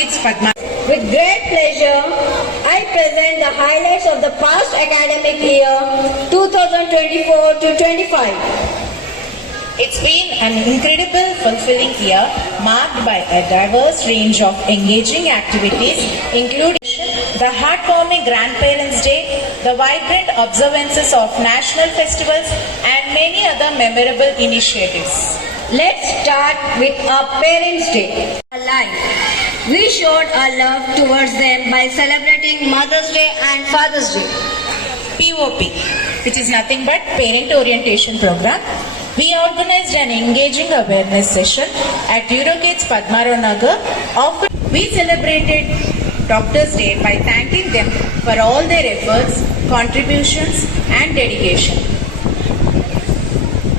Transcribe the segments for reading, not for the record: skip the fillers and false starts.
Kids Padma. With great pleasure, I present the highlights of the past academic year 2024 to 25. It's been an incredible, fulfilling year marked by a diverse range of engaging activities, including the heartwarming Grandparents' Day, the vibrant observances of national festivals, and many other memorable initiatives. Let's start with our Parents' Day. Alive. We showed our love towards them by celebrating Mother's Day and Father's Day. POP, which is nothing but Parent Orientation Program. We organized an engaging awareness session at Eurokids Padmarao Nagar. We celebrated Doctors' Day by thanking them for all their efforts, contributions and dedication.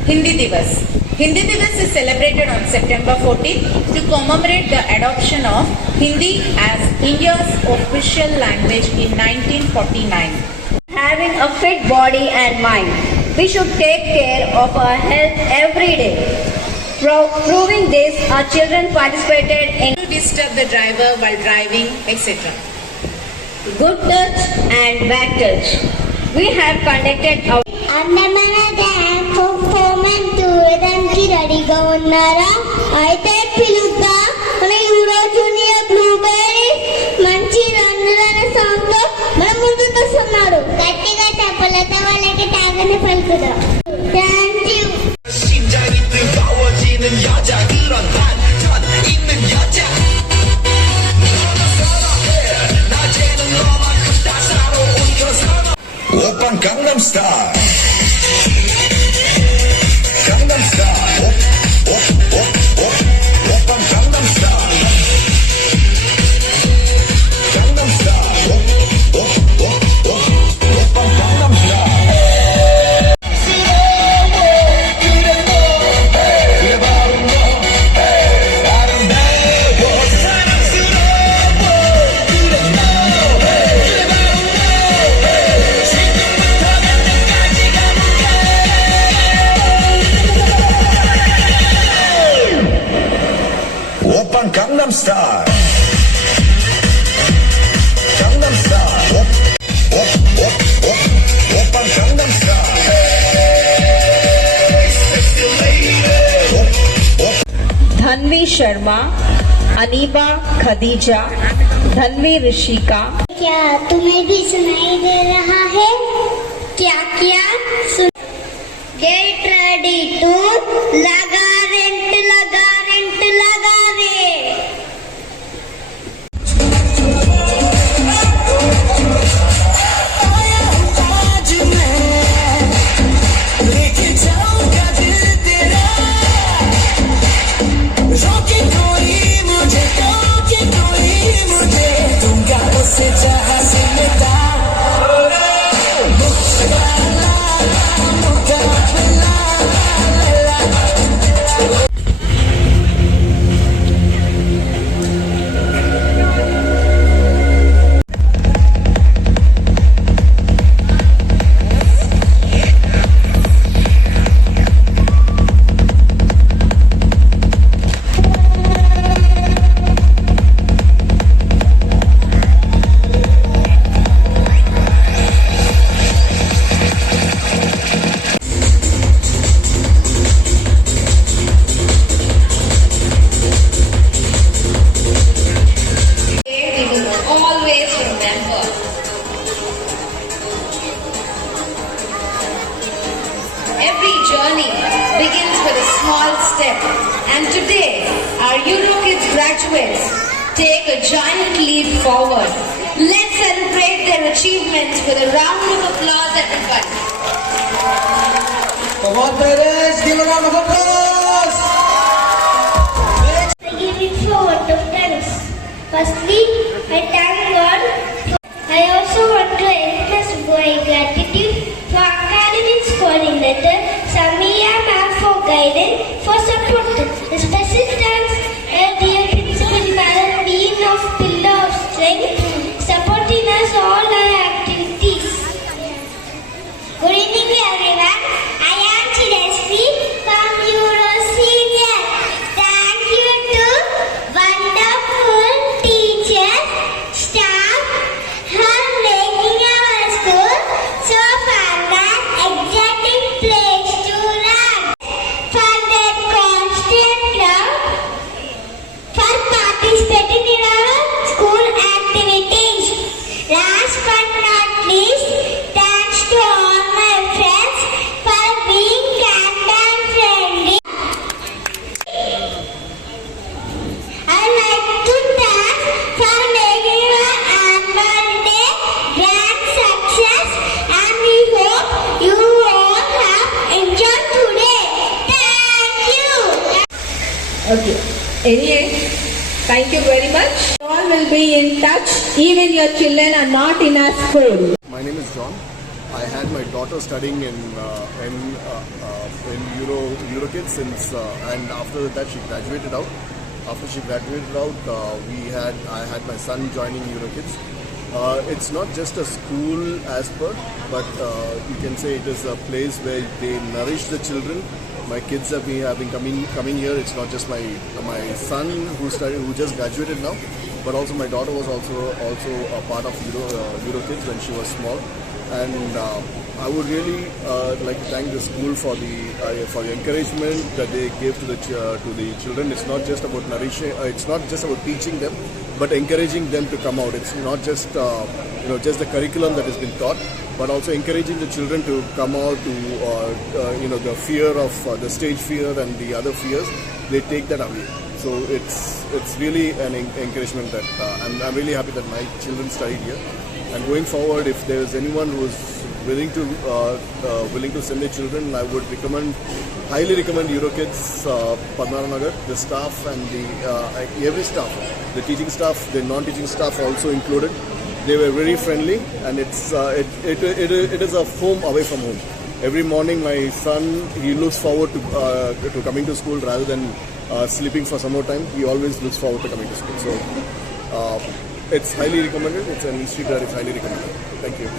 Hindi Divas. Hindi Divas is celebrated on September 14th to commemorate the adoption of Hindi as India's official language in 1949. Having a fit body and mind, we should take care of our health every day. Proving this, our children participated in to disturb the driver while driving, etc. good touch and bad touch. We have conducted our అందమైన dance performance చూడడానికి రెడీగా ఉన్నారా? అయితే పిలుద్దా మన euro junior blueberries మంచి రంగులైన song తో మన ముందుకు వస్తున్నారు. గట్టిగా చప్పలతో వాళ్ళకి తాగని పలుకుదాం. Thank you. 심장이 뜨거워지는 여자 그런 반전 있는 여자 낮에는 너만큼 따사로운 그런 사람 오빤 강남스타일 강남스타일 오빤 강남스타일 강남스타일 오빤 강남스타일 Gangnam Style. Gangnam Style. Oppan Gangnam Style. Hey, sexy lady. Dhanvi Sharma, Aniba Khadija, Dhanvi Rishika. क्या तुम्हें भी सुनाई दे रहा है? क्या क्या सुन गेट रेडी टू लगा रेंट लगा रेंट लगा रे. Every journey begins with a small step, and today our Eurokids graduates take a giant leap forward. Let's celebrate their achievements with a round of applause, everybody. Come on, parents, give a round of applause. I give it forward to friends. Firstly, I thank God. I also want to express my gratitude to academic coordinator Samia ma'am for guidance, for support. A special thanks dear Principal Madam Dean of Pillar of Strength, supporting us all our activities. Good evening, everyone. I am Chidasri from Euro Senior. Thank you to wonderful team. Thank you very much. You all will be in touch even your children are not in a school. My name is John. I had my daughter studying in Eurokids since, and after that she graduated out. After she graduated out, I had my son joining Eurokids. It's not just a school as per, but you can say it is a place where they nourish the children. My kids have been coming here. It's not just my son who just graduated now, but also my daughter was also a part of Eurokids when she was small. And I would really like to thank the school for the encouragement that they gave to the children. It's not just about nourishing. It's not just about teaching them, but encouraging them to come out. It's not just just the curriculum that has been taught, but also encouraging the children to come out to the fear of the stage fear and the other fears. They take that away. So it's really an encouragement that I'm really happy that my children studied here. And going forward, if there is anyone who is willing to send their children, I would highly recommend Eurokids Padmarao Nagar. The staff and every staff, the teaching staff, the non-teaching staff also included. They were very friendly, and it is a home away from home. Every morning, my son, he looks forward to coming to school rather than sleeping for some more time. He always looks forward to coming to school. So it's highly recommended. It's an institute that is highly recommended. Thank you.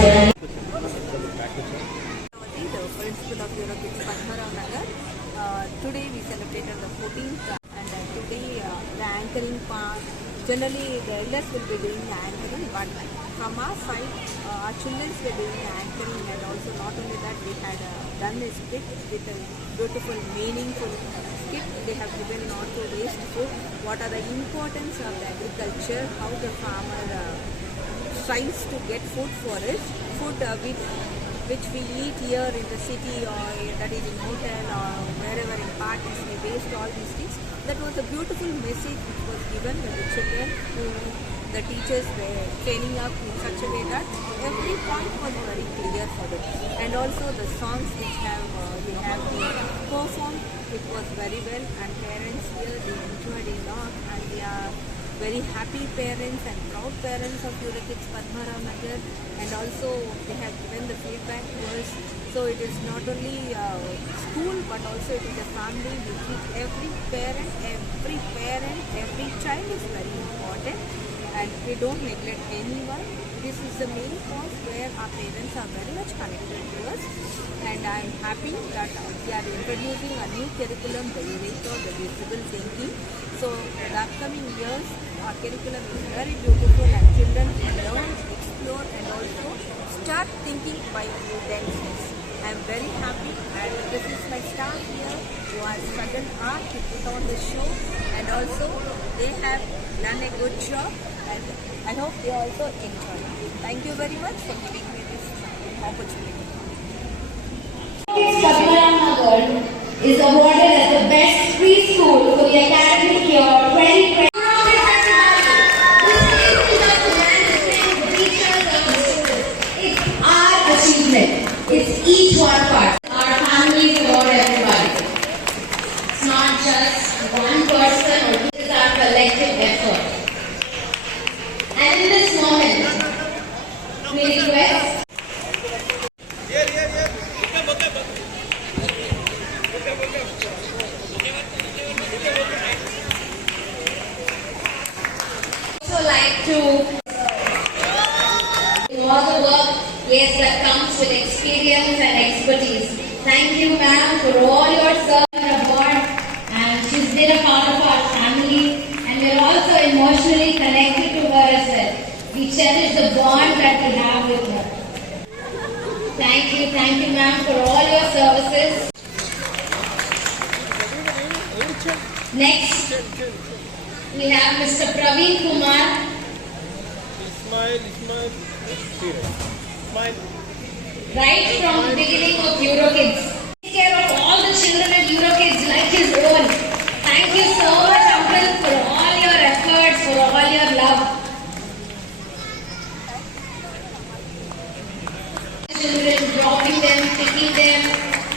The principal of Eurokids Padmarao Nagar. Today we celebrated the 14th and today the anchoring part. Generally the elders will be doing the anchoring, but from our side our children were doing the anchoring, and also not only that, we had done a skit with a beautiful meaningful skit. They have given not to waste food, what are the importance of the agriculture, how the farmer tries to get food for it, food which we eat here in the city or that is in hotel or wherever in parties, we waste all these things. That was a beautiful message which was given by the children who the teachers were training up in such a way that every point was very clear for them. And also the songs which they have been performed, it was very well, and parents here, they enjoyed a lot, and they are very happy parents and proud parents of Eurokids Padmarao Nagar, and also they have given the feedback to us. So it is not only school, but also it is a family. We treat every parent, every child is very important, and we don't neglect anyone. This is the main cause where our parents are very much connected to us, and I am happy that we are introducing a new curriculum, the Eureka, the visible thinking. So the upcoming years, our curriculum is very beautiful, and children will learn, explore, and also start thinking by themselves. I am very happy, and this is my staff here who has struggled hard to put on the show, and also they have done a good job, and I hope they also enjoy. Thank you very much for giving me this opportunity. Padmarao Nagar is awarded as the best preschool for the academic year 2020. It's our achievement. It's each one part. Our family is about everybody. It's not just one person, it is our collective effort. And in this moment, we request like to all the work, yes, that comes with experience and expertise. Thank you, ma'am, for all your service aboard, and she's been a part of our family, and we're also emotionally connected to her as well. We cherish the bond that we have with her. Thank you, ma'am, for all your services. Next, we have Mr. Praveen Kumar. Smile. Right from the beginning of EuroKids. Take care of all the children at EuroKids like his own. Thank you so much, Uncle, for all your efforts, for all your love. Children, dropping them, picking them,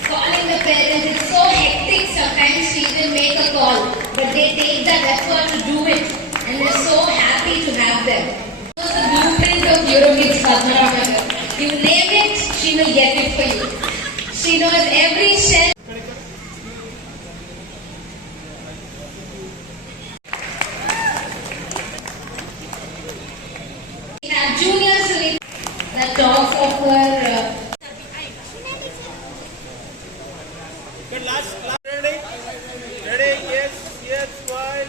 calling the parents. It's so hectic sometimes to even make a call. But they take that effort to do it. And we're so happy to have them. This was the blueprint of EuroKids Padmarao. You name it, she will get it for you. She knows every shell. We have Junior Sunita that talks of her. Good last ready? Yes, smile.